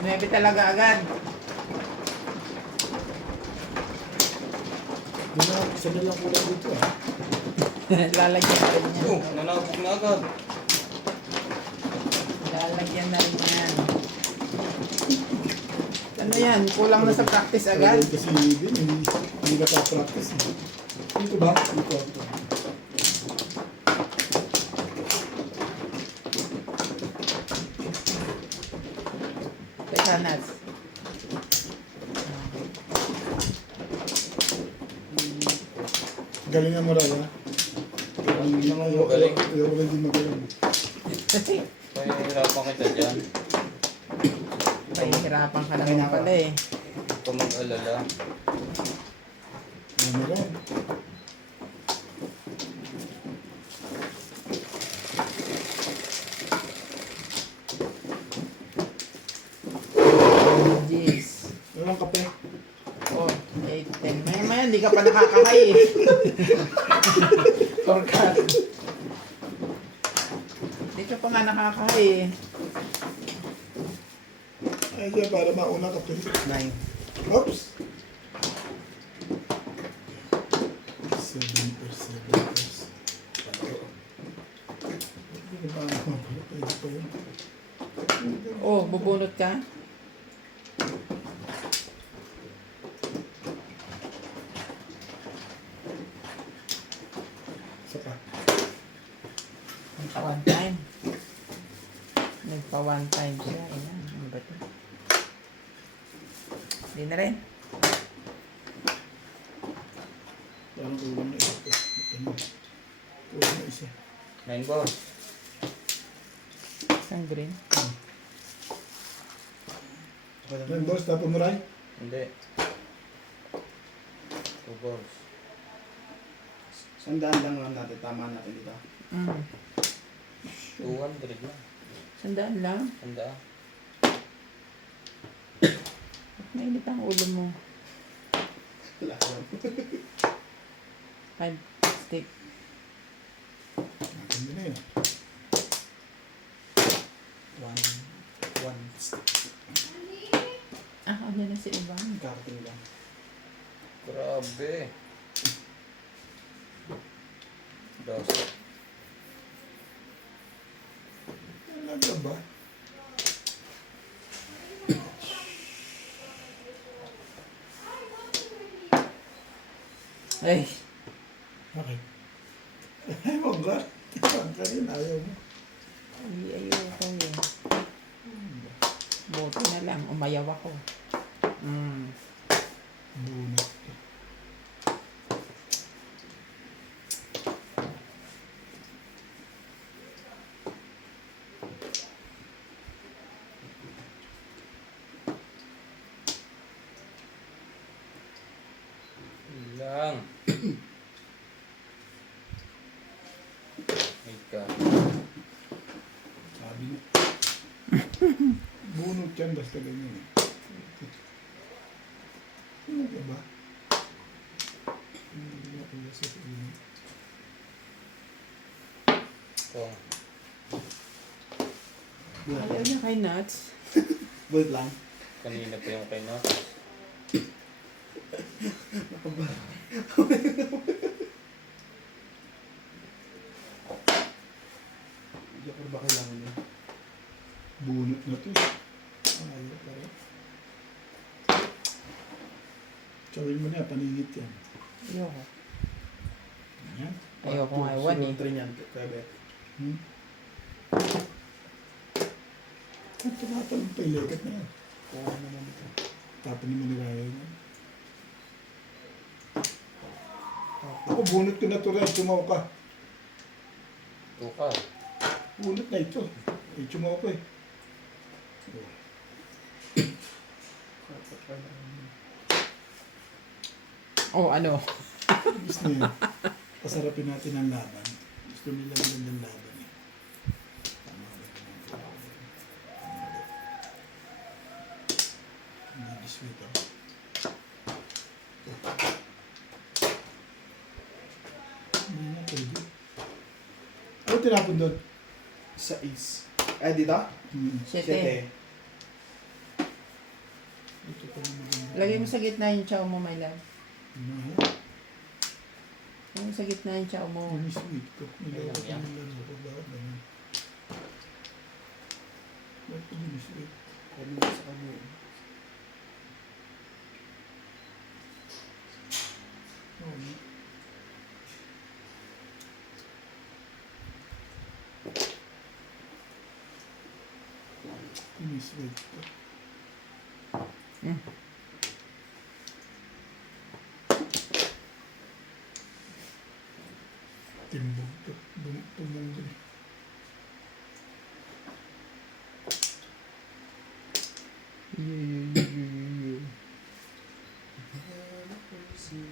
9 talaga agad. Doon na, isa na lang kulang dito ah. Lalagyan na rin yan. Oh, nanabog na agad. Lalagyan na rin yan. Ano yan? Kulang na sa practice agad? Kasi hindi naka-practice eh. Dito ba? Dito. Teka, Nats. Galingan mo rin ha? Galing. Ayaw lang din magaling. Pahihirapan kita dyan. Pahihirapan ka naman pala eh. Huwag ka mag-alala. Ano rin? Jeez. Walang kape. 4, 8, 10. Maya, hindi ka pa nakakahay eh. Korkat. Hindi ka pa nga nakakahay eh. Ay, siya para mauna kape. 9. Oops! 7 or 7 hours. Hindi ba ako? Pwede pa yun. Oh, bubunot ka? Isa pa. Nagpa one time. Nagpa one time siya. Ayan, ano ba ito? Hindi na rin. Parang kulang na isa. Ano? Kulang na isa. 9 boss. Isang green. Yan boss, tapos mo rin? Hindi. 2 balls. Sandaan lang lang natin, tama natin dito. 200 na. Sandaan lang. Handa. Ba't mainit ang ulo mo? Wala ko. 5 stick. Natin din na yun. 1 Ah, ano na si Ivan? karating lang. Grabe. Dos. Talaga ba? Ay, Bakit? Ayaw ka. Ayaw ka rin, ayaw mo. ayoko eh. Buti na lang, umayaw ako. Bunot. Lang. Ika. Sabi niya. Bunot yan, basta ganyan eh. Ano ka ba? Hindi na kaya sa bunot. Ito. Ayaw niya kay Nuts. Bullet lang. Kanina pa yung kay Nox. Joker ba kailangan niya? Bunot na to eh. Ayaw pa rin. Tsawin mo na, paningit yan. Ayoko. Ayan. Ayoko nga iwan eh. Sunod rin yan, Kebe. At tumatalong pa ilegat na yan. Kuha naman ito. Tapos ni Manilaya yan. Ako bunot ko na to rin, tumaw ka. Tukal. Bunot na ito. Ay, tumaw ko eh. Oh, ano? Gusto na yun. Pasarapin natin ang laban. Gusto nila magandang laban eh. Tama ba? Hindi sweet ah. Hindi na pwede. Ano tinapon doon? Sa is. Ay, dito? Hmm. 7. 7. Lagay mo sa gitna yung chow mo, my love. Ano? Lagay mo sa gitna yung chow mo. Ano sweet ko? Niloko ko ng laro ko. Bakit naman? Bakit ko sweet? Kami na sa kami. Oo. Sweet ko. Mm. Timbog to. Tumunggo.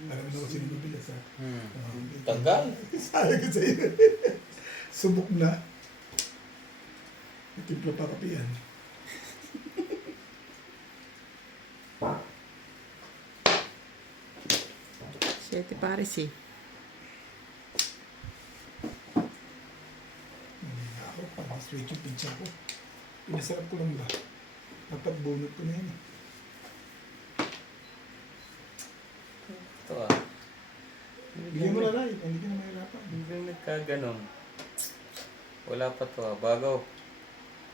Alam mo na kasi nabibilas ha? Tagal. Sabi ko sa'yo. Subok na. Timpla pa kape yan. Siyete pares eh. Ako, parang straight yung pincha ko. Pinasarap ko lang ba? Dapat bunot ko na yan. Ito ah. Bigyan mo na lang, hindi ka na mahirapan. Hindi nagkaganon. Wala pa to ah. Bago.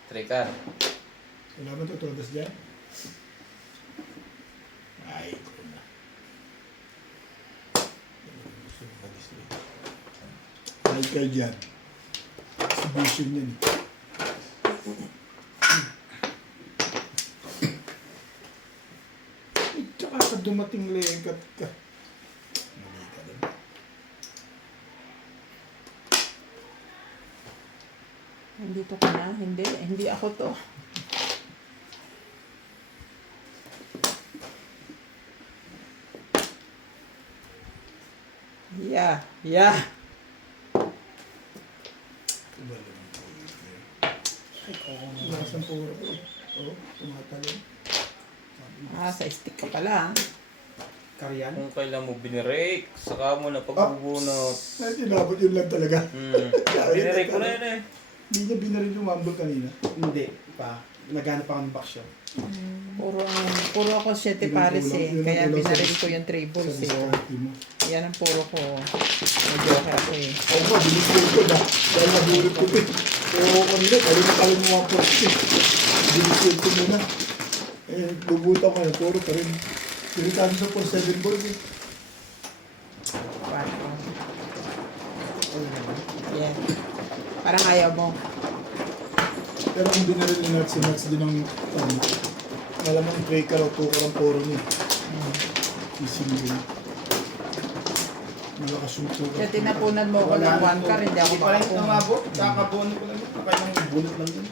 Trikar. Wala ba ito, todas dyan? Ay, ito na. Ay, kayo dyan. Exhibition yan. Tsaka sa dumating legat ka. Mali ka din. Nandito ka na? Hindi ako to. Yeah. Iba lang ang lakas ng puro ko eh. Oo, tumatalon. Sa stick ka pala. Karyan? Kung kailan mo binirake, saka mo na pagbubunot. Ay, tinabot yun lang talaga. Binirake ko na yun eh. Hindi niya binaril yung mumble kanina. Hindi pa. Naghanap ako ng backshow. Puro ako 7 pares eh. Kaya binaril ko yung triples eh. Yan ang puro ko. Medyo ako eh. Oo nga, binisip ko na. Dahil nabulot ko ito eh. Oo, kanina, kaya nakalin mo mga post eh. Binisip ko muna. Eh, bubuta ko ngayon, puro pa rin. Piritado sa 4-7 balls eh. 4. Yeah. Parang ayaw mo. Pero kung binaril ni Nuts, si Nuts din ang malamang 3 ka raw, 2 ka ng puro niya. Ising din. Malakas yung 2 ka. Kaya tinapunan mo ko ng 1 car, hindi ako Hindi pa rin makapunan. tumabot. Kakabuhan ko lang. Kailang bulot lang din.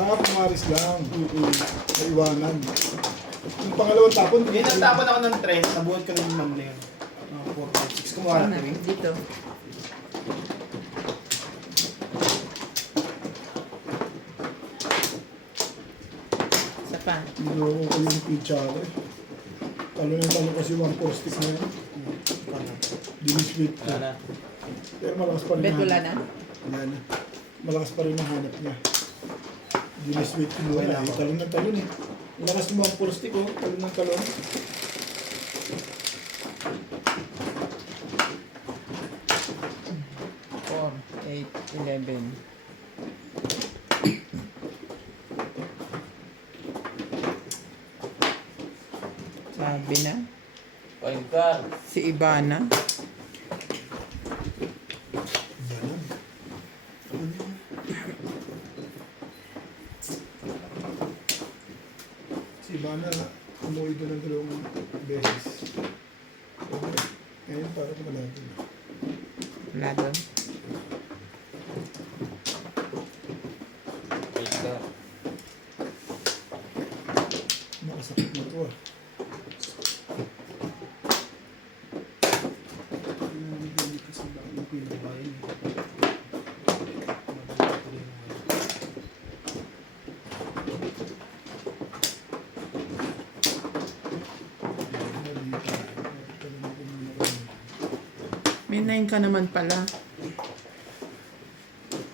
Pumaris lang. Naiwanan. Yung pangalawang tapon, Hindi natapon ako ng trend. Nabuhat ko na yung mam na yun. 4, 5, 6. Kumuha na rin. Dito. Isa pa. niloko ko yung pizza ko eh. Talo na talo kasi 1-4 stick na yun. Dinisweet ko. Wala na. Pero malakas pa rin Bet ang wala hanap. na? Wala na. Malakas pa rin ang hanap niya. Dinisweet ko muna eh. Talon na talon eh. Malakas mo ang 4 stick oh. Talon ng talon. Four, 8, 11. Sabi na. Point car. Si Ibana. Banan. Si Ivana, umuwi doon ng 2 beses. Ngayon parang malado na. Wala doon. Point car. Nakasakit na ito ah. May 9 ka naman pala.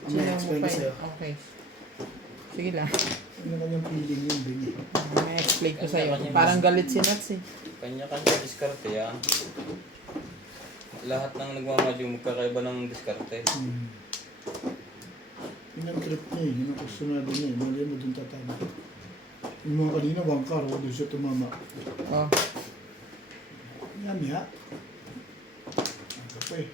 May explain ko pa sa'yo. yun. Okay. Sige lang. Ano na kanyang feeling yun, Benny? May explain ko sa'yo. Parang galit si Nats eh. Kanya-kanya diskarte yan. Lahat ng nagmamadyo magkakaiba ng diskarte. Yun ang trip niya eh. Yun ang kusunado niya eh. Mali mo dun tatama. Yung mga kanina, wangkar, o doon siya tumama. Oh. Yan, ha? Ano pa eh?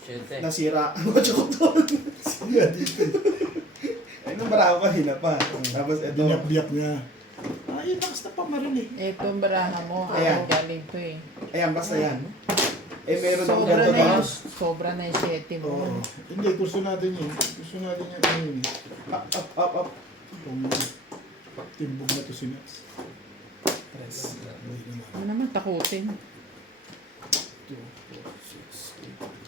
Siyete. Nasira ang kotse ko doon. Sige, dito eh. Ay, nung marami kanina pa. Tapos ito. Biyak-biyak niya. Ah, yun, lakas na pamaril eh. Ito ang baraha mo. Ayan. Ako galing to eh. Ayan, basta yan. Eh, meron akong Sobra ganito na yun. ba? Sobra na yung 7 mo. Oo. Hindi, kurso natin yun. Kurso natin yun. Ano yun eh. Up, up, up, up. Kung timbog na to si Nats. Press. Hindi naman. Ano naman takutin? 2, 4, 6, 8.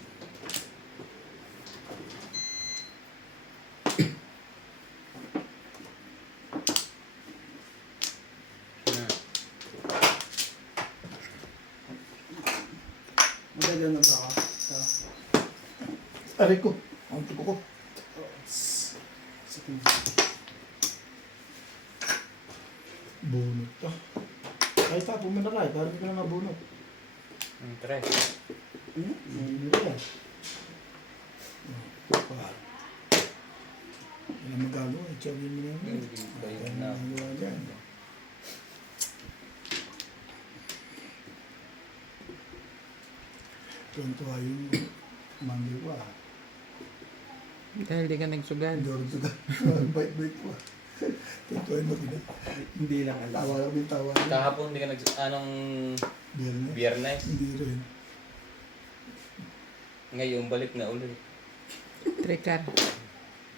Magaganon ako. So, Aray ko. Ang tipo ko. sige. Bunot to. Kahit tapo mo na kahit. Parang hindi ko na mabunot. Tres. Hindi na yan. Parang. Yan ang magagawa. Itsawin mo na yun. Hindi kayo Yan na. ang magawa dyan. Tuntua yung mangga ko ah. Dahil di ka nagsugal. Doro to ka. Bait-bait ko ah. Tuntuain mo kita. Hindi lang alam. Tawa kami tawa. Kahapon hindi ka anong Biyernes. biyernes. Hindi rin. Ngayon balik na ulit. Trikar.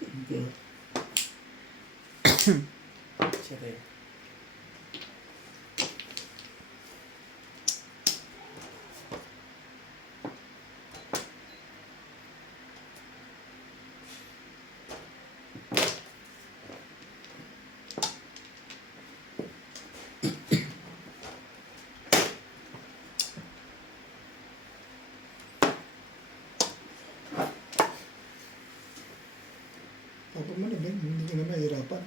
Ito. Sige. Tapos mo na ba? Hindi ka na mahirapan.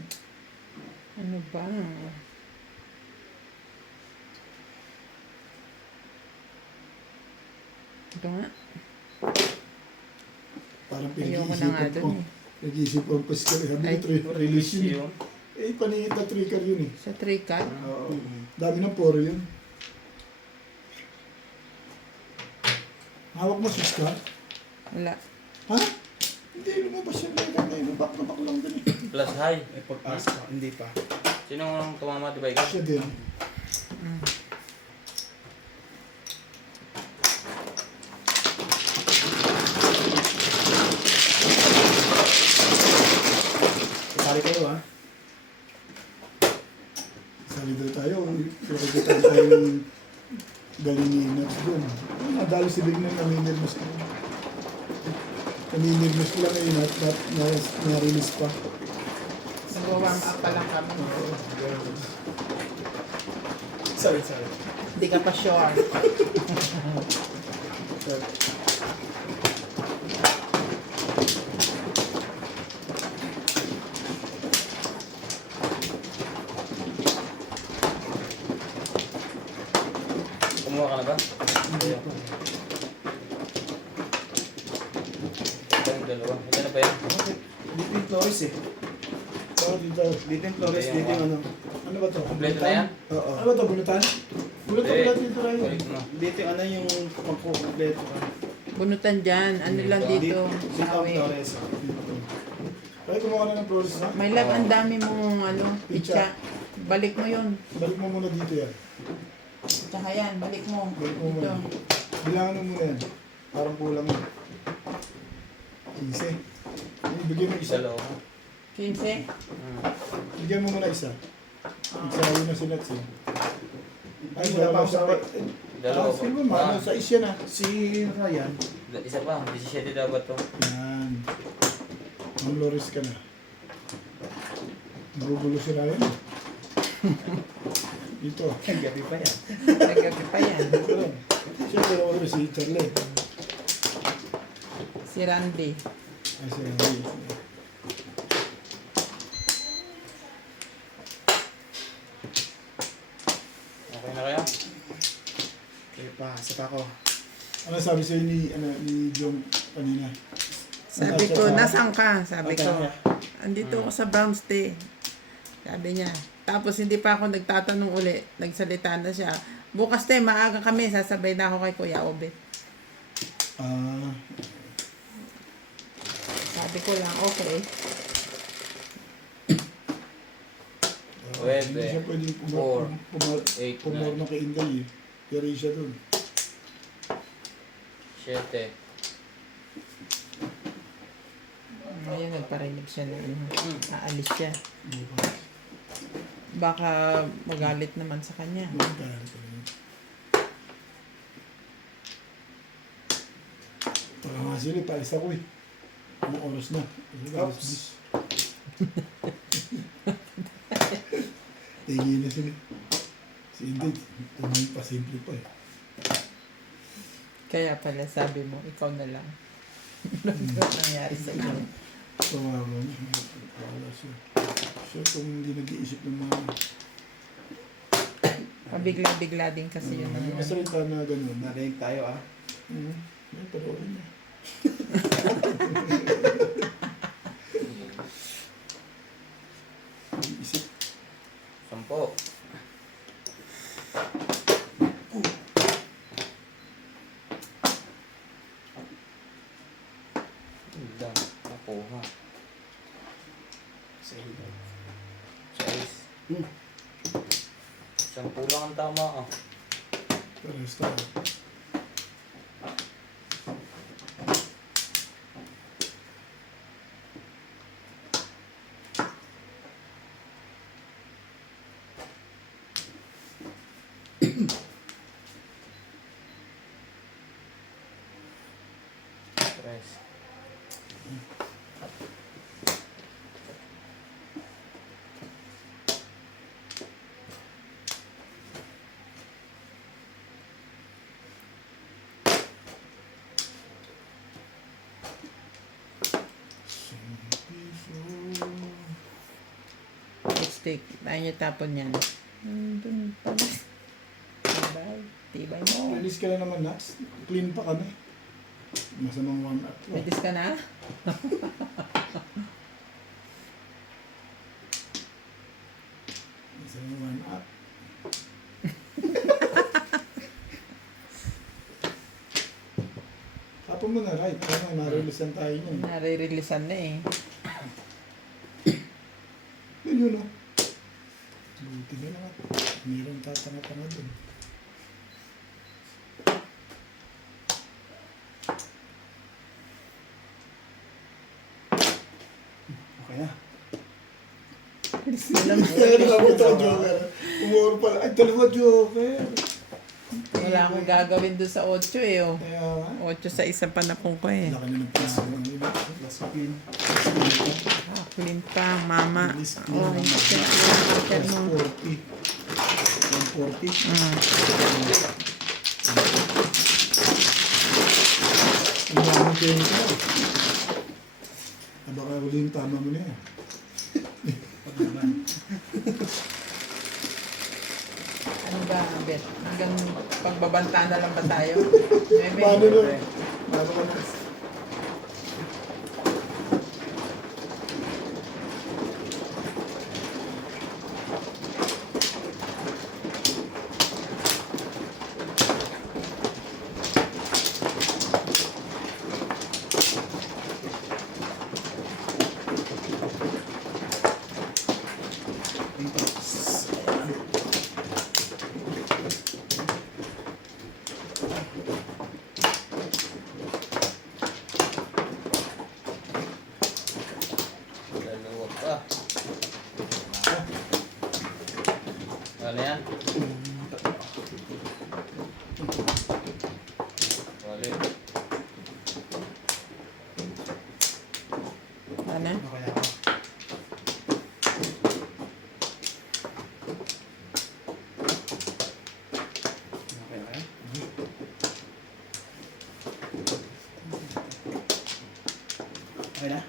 Ano ba? Ito nga. Parang Ayoko na nga pinag-iisipan ko. dun eh. Nag-iisip ko ang Pascal. Sabi Ay. ko, release yun. Yun. Eh, paningit na trigger yun eh. Sa trikar. Oo. Dami ng poro yun. Hawak mo sus ka? Wala. Ha? Hindi, lumabas yung legal na yun. Back na back lang din eh. Plus high. Eh, pag-asa pa. Hindi pa. Sino ang tumama di ba ikaw? Siya din. Mm. Sasali kayo ha. Sabi daw tayo, nakikita tayong galing ni Nats doon. Nadalo si Big na naminirmos ko. Naminirmos ko lang ngayon at na-release pa. Nag-warm up pa lang kami. Sorry. Hindi ka pa sure. Kumuha ka na ba? Hindi pa. Ito yung dalawa. Ito na ba yan? Dito yung Flores eh. Bakit dito? Dito yung Flores, dito yung ano. Ano ba to? Kompleto na yan? Oo. Ano ba to? Bunutan? Bunutan Eh, ba dito tayo? balik mo. Dito yung ano yung pagkukumpleto ka. Bunutan dyan. Ano lang dito. Dito ang Sawi. Flores. Kaya kumuha ka na ng Flores na? May lab, ang dami mong ano, pitsa. Balik mo yun. Balik mo muna dito yan. Tsaka yan, balik mo. Balik mo Dito. muna. Bilangan mo muna yan. Parang kulang yun. 15. Bigyan mo isa. Dalawa. 15. Bigyan mo muna isa. Igsahin na si Nats eh. Ay, wala pa ako sa Dalawa Sige mo, pa. sa isya na. Si Ryan. Isa pa. 17 dapat to. Yan. Ang Loris ka na. Nagugulo si Ryan. Dito. Gabi pa yan. Nagabi pa yan. Siyempre ako si Charlie. Si Randy. Ay, sige. Okay na kaya? Okay pa, isa pa ako. Ano sabi sa'yo ni Jong kanina? Sabi ko, nasaan ka? Sabi Okay, ko, okay. andito ako sa Brownstay. Sabi niya. Tapos hindi pa ako nagtatanong uli. Nagsalita na siya. Bukas te, maaga kami. Sasabay na ako kay Kuya Obet. Ah, Sabi ko lang, okay. Pwede. Hindi siya pwedeng 8, pumorno kay Inday eh. Pero siya dun. 7. Ngayon, nagparinig siya na aalis siya. Bukas. Baka magalit naman sa kanya. Bukas. Baka nga sila, paalis ako eh. Anong oras na? Oops. Tingin na sila. Si Inday, tumingin pa, simple pa eh. Kaya pala sabi mo, ikaw na lang. Ano nangyari sa iyo? Tawagan niya. Wala siya. Siya kung hindi nag-iisip ng mga... Pabigla-bigla din kasi yun. May mga salita na gano'n. Narinig tayo ah. May panoorin niya. Isip. 10. Lang. Nakuha. Sa inyo. 6. 10 lang ang tama ah. Parehas tayo. Press. Lipstick. Tayo niya tapon yan. Dun pala. Tibay. Tibay mo. Release ka na naman, Nats. Clean pa kami. Masamang warm up. Pwedis ka na? Masamang warm up. Tapon mo na, right? Ano, na-releasean tayo niyan. Nare-releasean na eh. Yun yun, oh. Buti na lang. Mayroong tatanga-tanga dun. Okay na. Alam mo, Kaya nakabot ang Joker. Umuro pala. Ay, talaga Joker. wala akong gagawin doon sa 8 eh. Oh. Kaya nga. 8 sa isang panapong ko eh. Laki na ng piso ng iba. Last clean. Ah, clean pa, mama. Release Oh, clean. yung kinakakit Plus mo. 40. 140. Ang dami kayo ito. Baka huli yung tama mo na yan. Pag naman. Ano ba, Bet? Hanggang pagbabanta na lang ba tayo? Maybe. Paano na? Paano ka na? Okay na?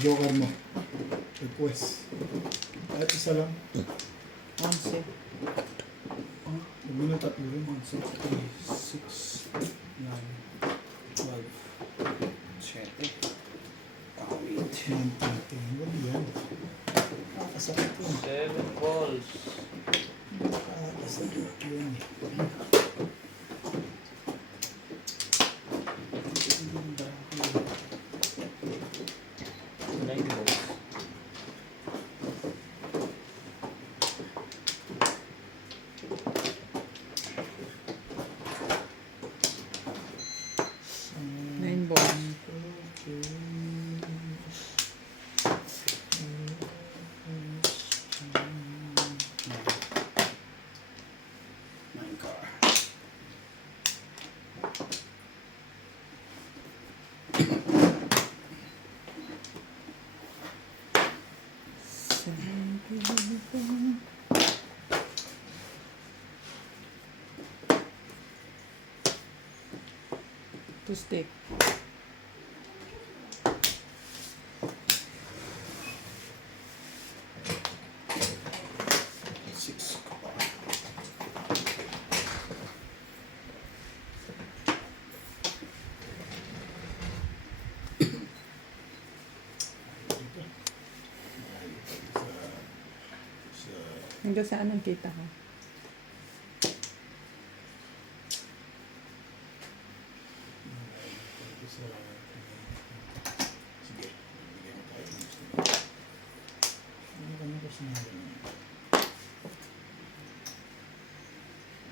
Joker mo. Request. Kahit isa lang. 11. Huwag mo na tatlo rin. 1, 2, 3, 6, 9, 12, 7. Wait. 9, 10. Huwag yan. Nakakasakit yun. 7 balls. Nakakasakit yun. Nine balls. Nine balls. Nine car. Two stick. Six. Hanggang saan ang kita ko? Sige. Bigyan mo tayo ng gusto mo. Ano ka na kasi nga ganun?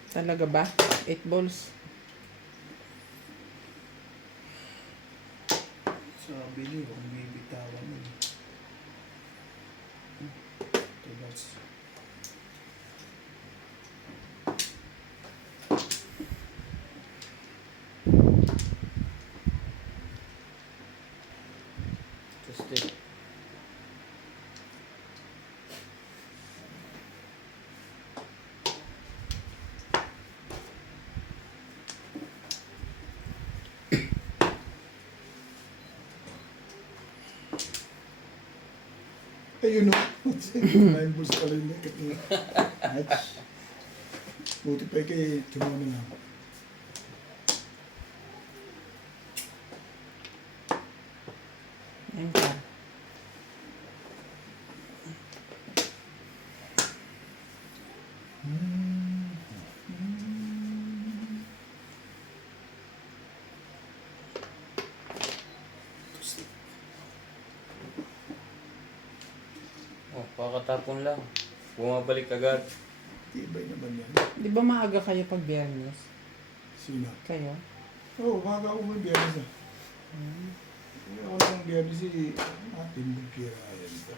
Talaga ba? 8 balls. Sabi niyo, kung may bitawan yun. Two balls. Stick. Ayun o. 9 balls pala yung nakit niya. Match. Buti pa kay Tumona lang. Nine car. Oh, pakatapon lang. Bumabalik agad. Tibay naman yan. Di ba maaga kayo pag biyernes? Sino? Kayo? Oo, umaga ako may biyernes ah. Ako ng biyernes si atin magkira yan ito.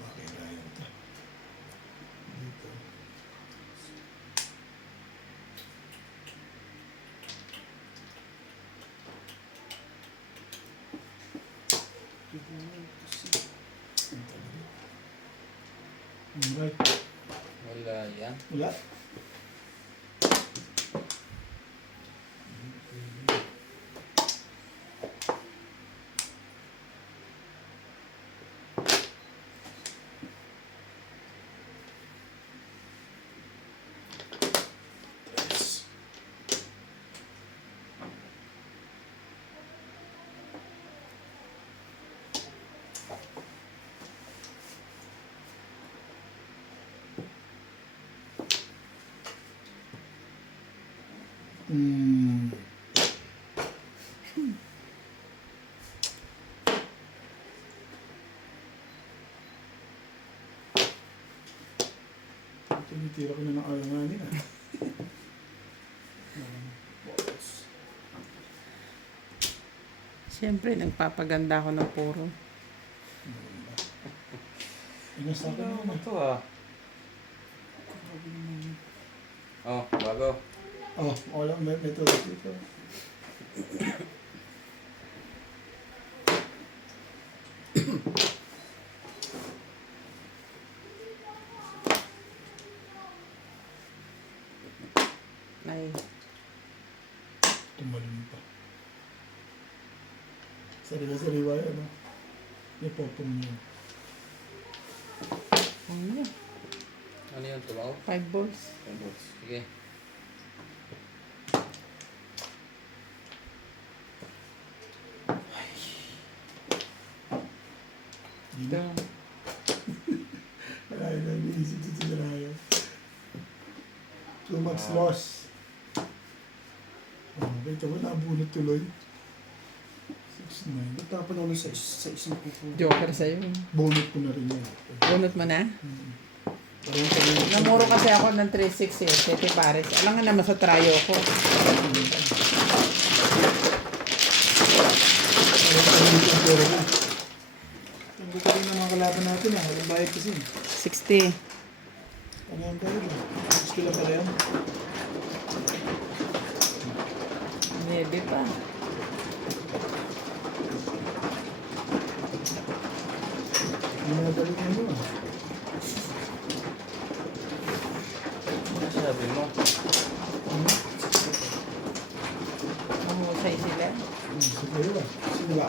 Makirayan ito. Dito. Alright. Wala yan. Wala. Tres. Hmm. Tinitira ko na ng alanganin ah. Balls. Siyempre, nagpapaganda ako ng puro. Inasa ko na Ano yun ba ah. to ah? Oh, bago. Oh, wala may tulad dito. Ay, Tumalun pa. Sariwa-sariwa yan, ano? May popong niya. ano yun? Ano yun, tumaw? 5 balls. Sige. Hindi Ito. na. Marami na iniisip dito sa rayo. Too much loss. Okay, ito mo nabunot tuloy. 6-9. Nagtapon ako sa isang pupo. Joker sa'yo. Bunot ko na rin yan. Bunot mo na? Parang kami. Namuro kasi ako ng 3-6 eh. Tete Pares. Alam nga naman sa trayo ko. Hindi ka rin naman kalaban natin ah. Walang bayad kasi. 60. Ano yung bayad ah? 6 kilo pala yan. 9 pa. Hindi na balik mo mo ah. Ano sabi mo? Mahusay sila. Siguro ah. Sino ba?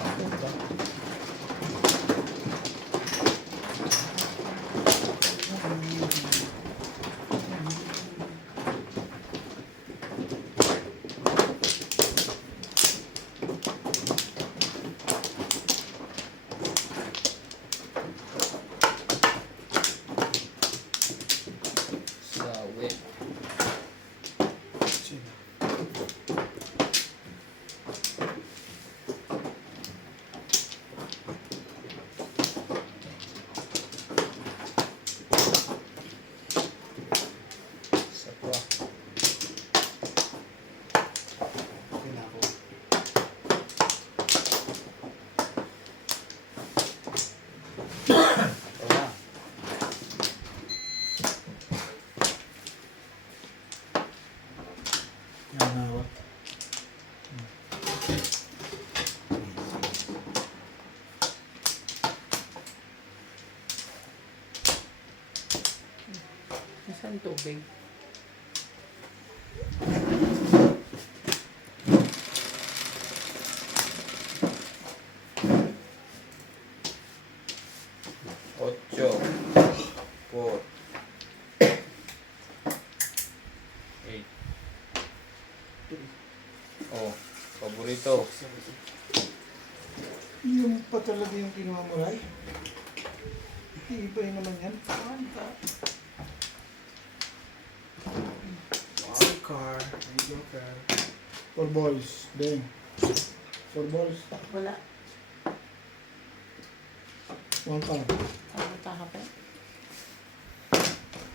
Sawi. Sino? Sakwa. Okay na ako. Ito na. Yan nawat. Nasaan tubig? Ocho. 4. 8. Oh, paborito. Yung pa talaga yung kinuha mo, Ray? Iba yun naman yan. Wild card. Joker. 4 balls. Deng. 4 balls. Wala. 1 card. Ano pa?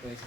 Wait.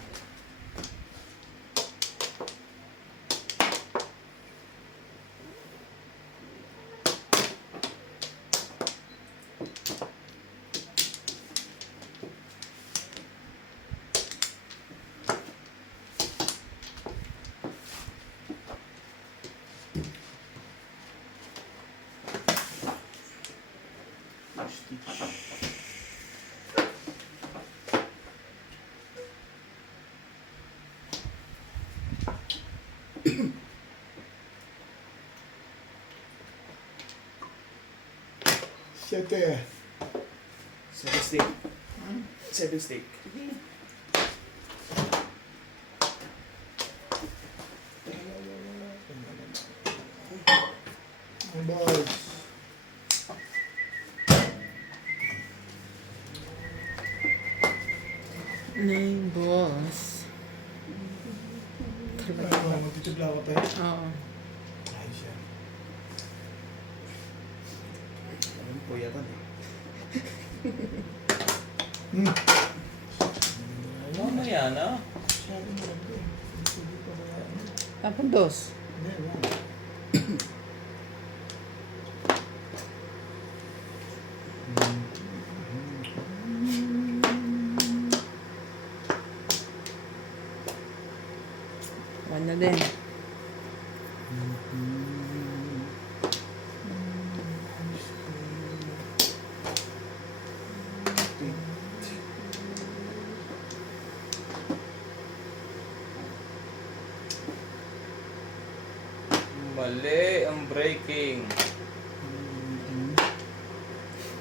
Siyete. 7 steak. 7 steak. Ang balls. Nine balls. Ano, matitibla ka pa yun? Oo. Ayos yan. Alam po yata eh. Ano yan, ah? Masyado malaki. Hindi pa kaya ano. Tapos dos. Hindi, wala. One na din. Mali ang braking.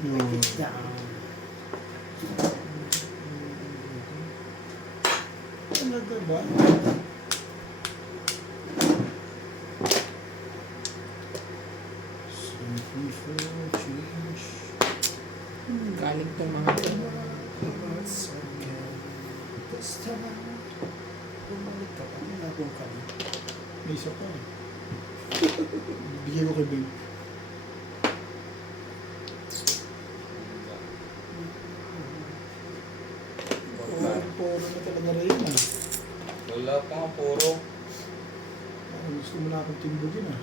Yun. Down. Talaga ba? Simple change. Galing tong mga to. It's okay. This time, bumalik ka pa. Nagawin ka na. May isa pa eh. Bigyan ko kay Bill. Puro na talaga rin ah. Wala pa nga puro. Parang gusto mo na akong timbugin ah.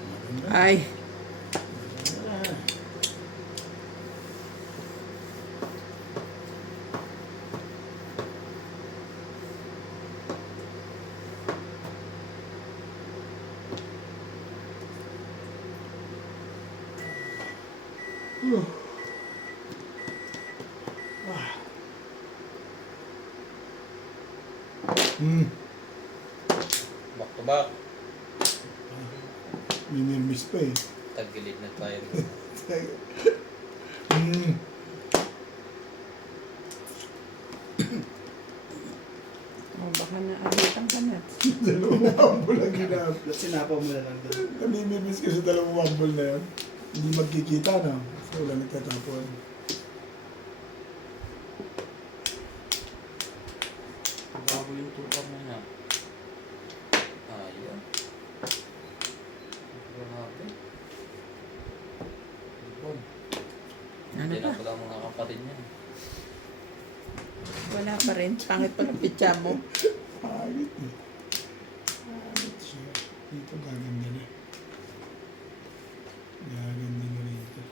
Maganda. Ay, Maganda. Hmm. Back to back. May nervous pa eh. Tagilid na tayo. Hmm. oh, baka naabitan ka na. Dalawang humble ang ginagawa. Sinapaw mo na lang doon. Namimiss ko sa dalawang humble na yun. Hindi magkikita na. So wala nagtatapon. Bago yung tukar na niya. Ayun. Grabe. Ibon. Ano Hindi pa? na pala mga kapatid niya. Wala pa rin. Pangit pa ng pitsa mo. Pangit eh. Pangit siya. Dito gaganda na. Gaganda na rito.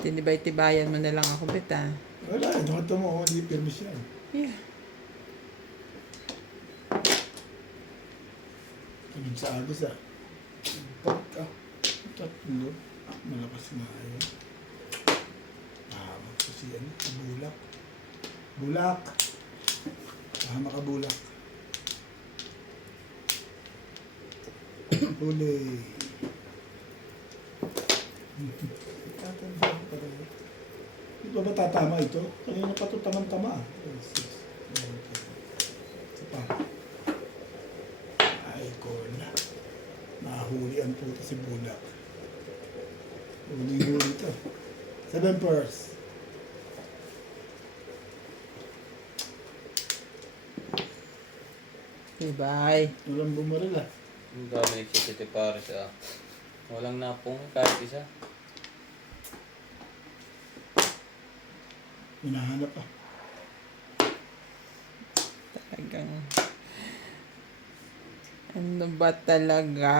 Tinibay-tibayan mo na lang ako, bet ah. Wala eh. Nakita mo, hindi permis yan. Yeah. Tunog sa agos ah. Pagka. Tatlo. Malakas na yun. Mahawak ko si ano. Bulak. Bulak. Mahama ka bulak. Huli. Tatanda ko pa rin. Di ba ba tatama ito? Kanina pa ito tamang-tama. 6, 9, 10. Isa pa. Ay, ko na. Nahuli ang puto si Bulak. Huli-huli ito. 7 pairs. Tibay. Walang bumaril ah. Ang dami nagsisiti Paris ah. Walang napong kahit isa. Hinahanap ah. Talagang... Ano ba talaga?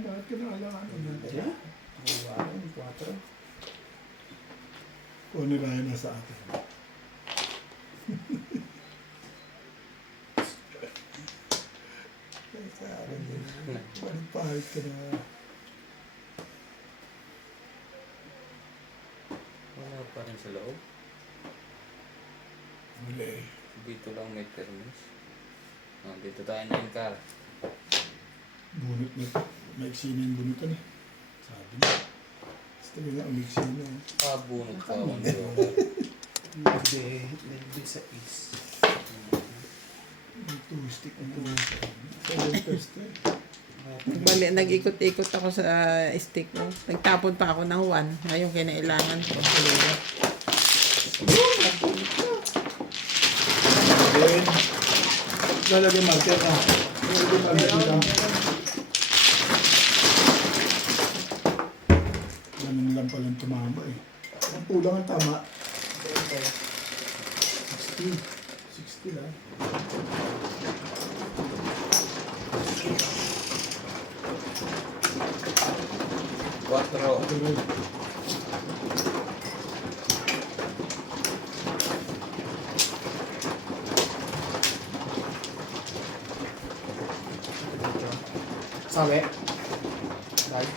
Bakit ka naalangan? Yeah. Ang 4. Kung ano na nasa akin. Sa akin yun. Bakit pahit ka na? Wala pa rin sa loob. Muli. Dito lang may permis. Oh, dito tayo na yung car. Bunot na. Maiksi na yung bunutan eh. Sabi niya. Gusto ko na umiksi na. Ah, bunot ka ako. Nagbe sa is. May 2 stick na ito. 7 first eh. Bali, nag-ikot-ikot ako sa stick ko. Nagtapon pa ako ng 1. Ngayon kinailangan ko. Then, lalagay marker na. Lalagay marker na. Ganun lang palang tumama eh. Ang kulang ang tama. 60. 60 lang. Quattro. Okay. Sabi? Dahil?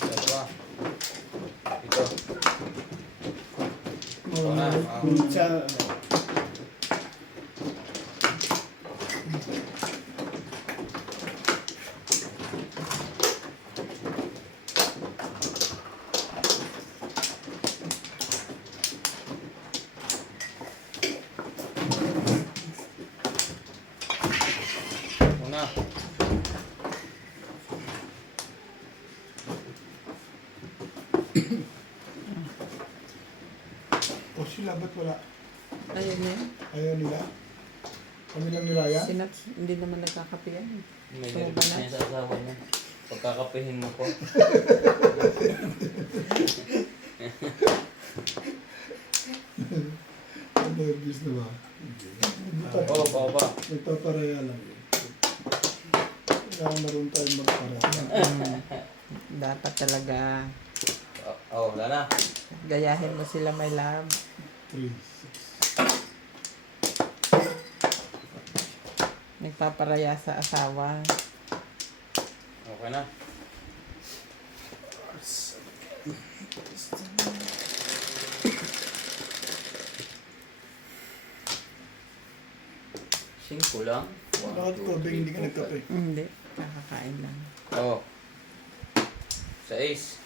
Dalawa. Ito. Wala. Siya, Una. O sila, ba't wala? Ayun na yun. Ayaw nila. Kami lang nilaya. Sinats, hindi naman nagkakape yan. May So, nervous balat. niya sa asawa niya. Pagkakapihin mo ko. Nervous na ba? Hindi. Oo, oo ba? Nagpaparaya lang yun. Kailangan naroon tayong magparaya. Dapat talaga Oo, wala na. gayahin mo sila, my love. 3, 6. Nagpaparaya sa asawa. Okay na. Singko lang. Bakit ko, Beng, hindi ka nagkape? Hindi, kakakain lang. Oo. Sa ace.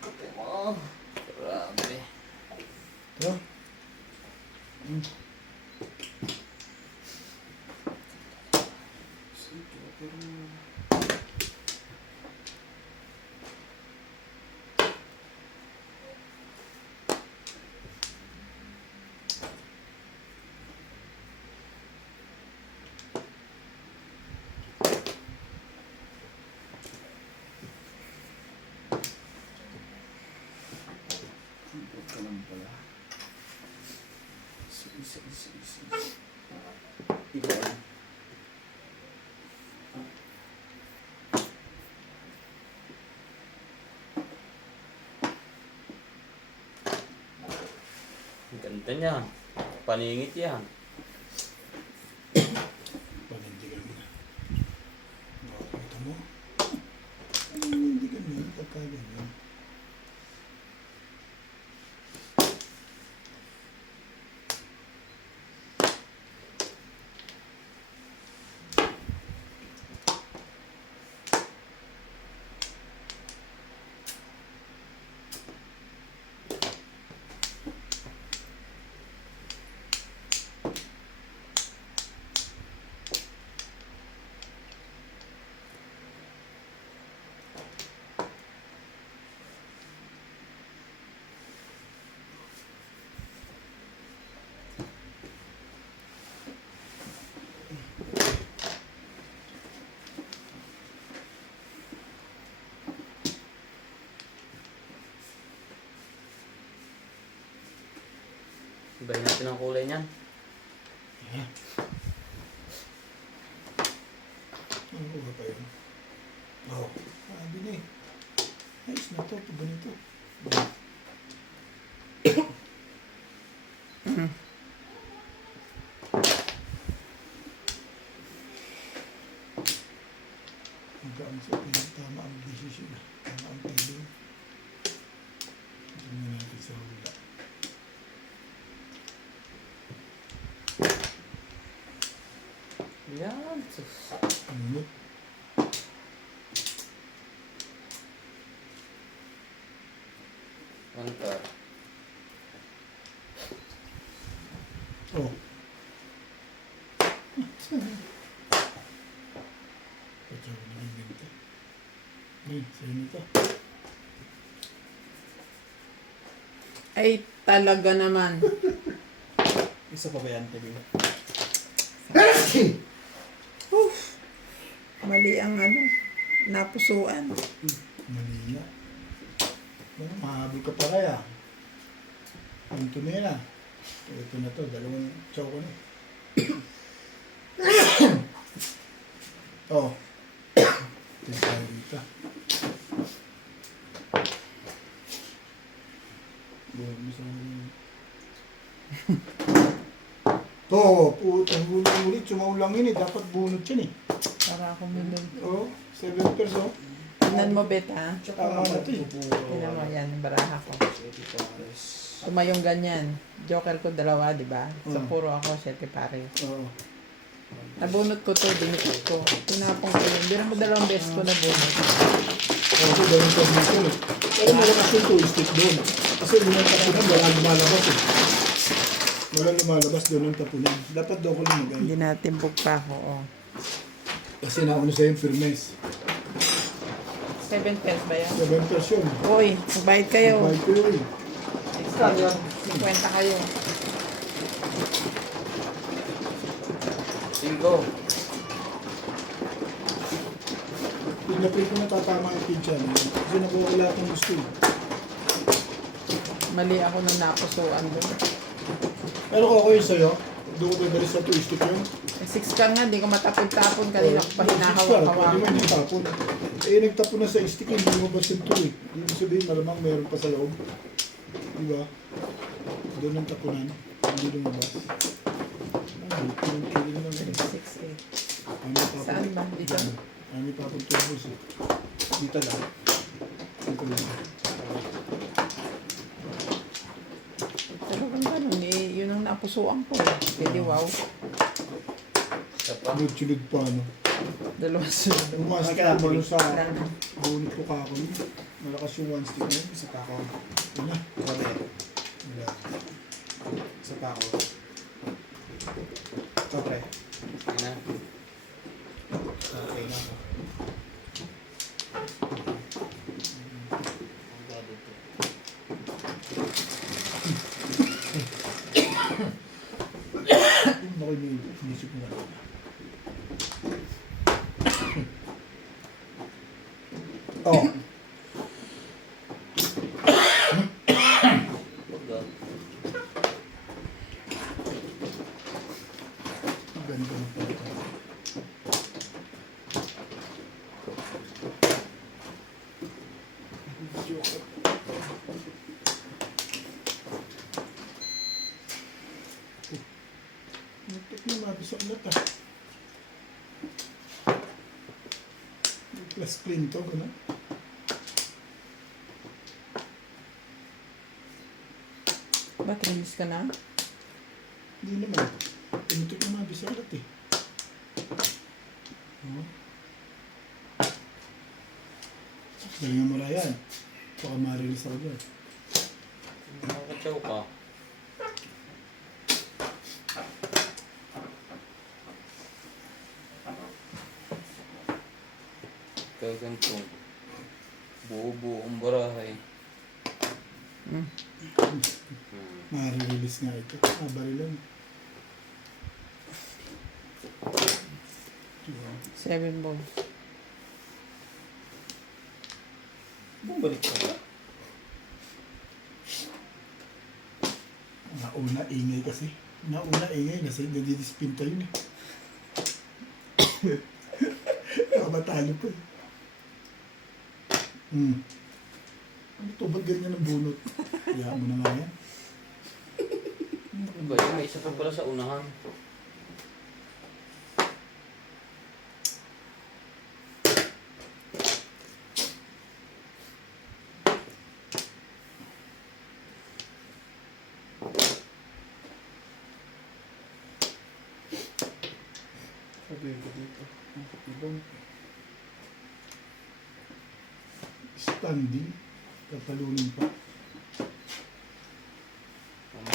Kape mo. Grabe. Ito? Ito lang pala. Isa. Iba. Ang ganda niyan. Paningit yan. Panindigan mo na. Bakit mo? Panindigan mo yun pagka ganyan. Ibahin natin ang kulay niyan. Yeah. Ano ba pa yun? Oo. Sabi na eh. Ayos na to. Ito ba nito? Hanggang sa tama ang desisyon. Tama ang pili. Tingnan natin sa hula. Yan. Sus. Ano? One card. Oh. Pachaw na yung binta. Ay, sa'yo nito. Ay, talaga naman. isa pa ba yan, Kevin? Mali ang ano. napusuan. Mali nga. Ano, mahabol ka pa kaya. Punto na yan ah. Ito na to, dalawang choco na. Oh. Ito tayo dito. To, putang ulit, sumaulang yun eh. Dapat bunot yan eh. Para ako minun. Oh, 7 pesos. Tingnan mo, Bet, ha? Tama na to eh. Tingnan mo, yan, yung baraha ko. Sete pares. Tumayong ganyan. Joker ko dalawa, di ba? So, Mm. puro ako, 7 pares. Oo. Nabunot ko to, dinikot ko. Tinapong ko yun. Bira mo 2 beses ko nabunot. Kasi ganun sa dito eh. Pero malakas yung two-stick doon. Kasi yung tapunan, wala lumalabas eh. Wala lumalabas doon ang tapunan. Dapat daw ko lumagay. Hindi natin pa ako, oh. Kasi nauna sa yung firmes. 7 pesos ba yan? 7 pesos yun. Uy, magbayad kayo. Bayad ko yun. 50 kayo. 5. Pinapil ko na tatama yung pizza niya. Kasi nakuha ko lahat ng gusto eh. Mali ako nang napusuan doon. Pero kung ako yun sa'yo, doon ko dadali sa two-stick yun. 6 ka nga, di ko matapon-tapon. Kanina ko pa Pwede mo hinahawak-hawak. hindi tapon. Eh, nagtapon na sa stick, hindi mo ba yung 2 eh. Ibig sabihin, malamang meron pa sa loob. Diba? Doon ang tapunan. Hindi lumabas. Ay, piling lang. 6, 8. Ano tapon? Saan ba? Dito? Ano tapon turbos eh. Dito lang. Dito lang. Talagang ganun eh. Yun ang napusuan ko. Pwede wow. Isa pa. Sunod pa ano. 2 sunod. Umastik ko malo sa Wala na. bunot ko kako. Malakas yung one stick na yun. Isa pa ako. Wala. Kone. Wala. Isa pa ako. Ito, pre. Yan na. Okay na ako. Naku, inisip mo na. Oh. Ganito na pala ito. Muntik na mabisa ulit ah. Plus clean to, gano'n. Ba't release ka na? Hindi naman. Muntik na mabisa ulit eh. Oh. Galingan mo na yan. Baka ma-release ako dyan. Nakakachaw ka. Kaya ganito. Buo-buo ang barahay. Hmm. Ma-release nga ito. Barilan. Diba? 7 balls. Bumalik ka ba? Nauna ingay kasi. Nauna ingay kasi nadidispinta yun eh. Nakamatalo pa eh. Ano to? Ba't ganyan ang bunot? Hayaan mo na nga yan. Ano ba yun? May isa pa pala sa unahan. Sabi ko dito. Ibang standing. Tatalunin pa. Ano?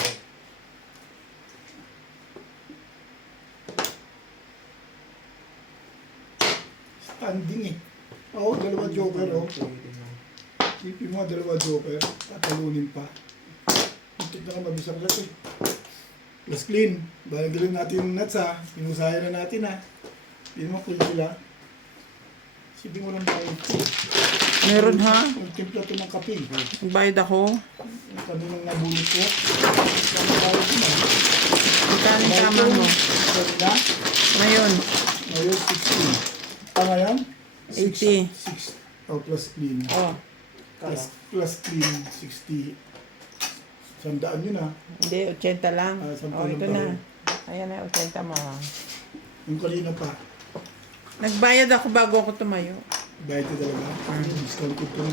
Standing eh. Oo, dalawa joker oh. Pwede na. Sipin mo, dalawa joker. Tatalunin pa. Muntik na ka mabisang lahat eh. Plus clean. Balagalan natin yung nuts ha. Pinusayan na natin ha. Hindi mo clean sila. Hindi mo lang nakita. Meron ha? Yung timpla to ng kape. Nagbayad ako. Yung kaninang nabunot ko. Kami tawag mo na. Magkano yung tama mo? Kanina, Ngayon, ngayon 60. Ngayon? 80. 6. Oh, plus clean. Oh, Plus clean, 60. Sandaan yun ah. hindi, 80 lang. Ah, 10 Oh, ito lang na. Ayan na, 80 mo. Yung kanina pa. Nagbayad ako bago ako tumayo. Bayad ka talaga. Discount ko to.